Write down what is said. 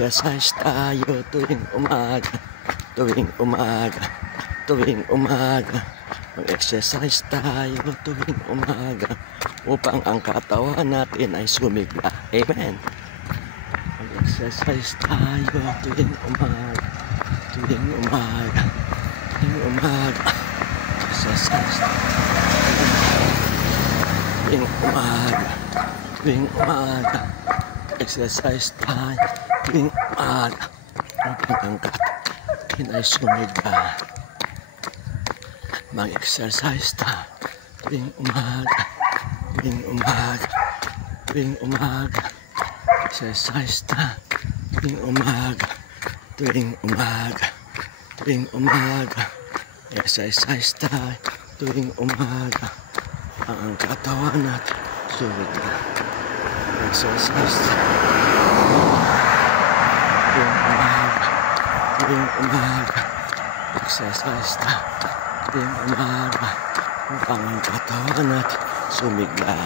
Mag-exercise tayo tuwing umaga, tuwing umaga, tuwing umaga. Mag-exercise tayo tuwing umaga upang ang katawan natin ay sumigla. Amen. Mag-exercise tayo tuwing umaga, tuwing umaga, tuwing umaga. Exercise tuwing umaga, tuwing umaga. Exercise tayo tuwing umaga upang ang katawan ay sumigla. Mag-exercise tayo tuwing umaga, tuwing umaga, tuwing umaga. Exercise tayo tuwing umaga, tuwing umaga, tuwing umaga. Exercise tayo tuwing umaga ang katawan natin sumigla. Exercise tuwing umaga, tuwing umaga. Exercise tayo tuwing umaga upang ang katawan natin sumigla.